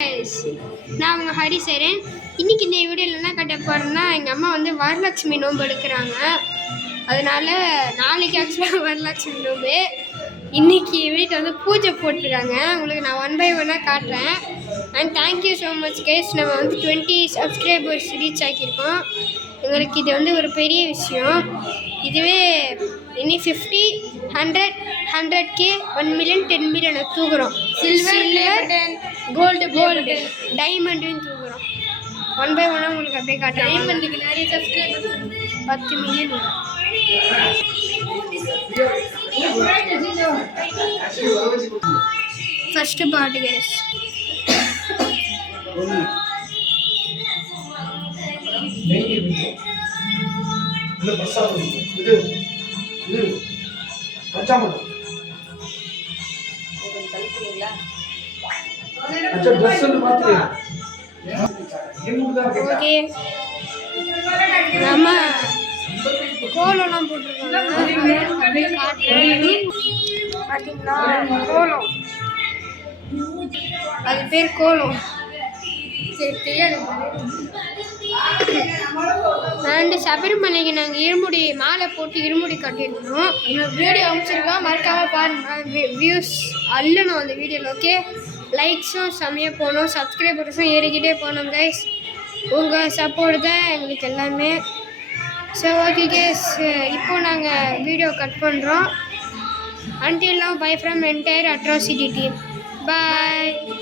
நான் அவங்க ஹரிசரன். இன்னைக்கு இந்த வீடியோவில் என்ன கட்ட போகிறேன்னா, எங்கள் அம்மா வந்து வரலட்சுமி நோன்பு எடுக்கிறாங்க. அதனால நாளைக்கு ஆக்சுவலாக வரலட்சுமி நோன்பு. இன்னைக்கு வீட்டில் வந்து பூஜை போட்டிருக்காங்க. உங்களுக்கு நான் 1 by 1 காட்டுறேன். And thank you so much guys. நம்ம வந்து 20 சப்ஸ்கிரைபர்ஸ் ரீச் ஆக்கியிருக்கோம். எங்களுக்கு இது வந்து ஒரு பெரிய விஷயம். இதுவே இனி 50, 100, 100K, 1 million, 10 million தூக்குறோம். சில்வர், கோல்டு, டைமண்ட்னு தூக்குறோம். 1 by 1 உங்களுக்கு அப்படியே காட்டுறேன். டைமண்டுக்கு நிறைய சப்ஸ்கிரைபர்ஸ் 10 million வரும். ஃபர்ஸ்ட் பாட்டு கைஸ். ஓகே, நம்ம கோலம்லாம் போட்டிருக்காங்க. அப்படியே காட்டுறேன். பார்த்தீங்களா, கோலம். அது பேர் கோலம். சரி, தெரியாது. அண்டு சபரிமலைக்கு நாங்கள் இருமுடி மாலை போட்டு இருமுடி கட்டியிருக்கோம். வீடியோ அமைச்சிருக்கோம், மறக்காமல் பாருங்க. வியூஸ் அல்லணும் அந்த வீடியோவில். ஓகே, லைக்ஸும் செம்மையாக போகணும், சப்ஸ்கிரைபர்ஸும் ஏறிக்கிட்டே போகணும் கைஸ். உங்கள் சப்போர்ட் தான் எங்களுக்கு எல்லாமே. ஸோ ஓகே கேஸ், இப்போது நாங்கள் வீடியோ கட் பண்ணுறோம். Until now, bye from entire Atrocity team. Bye.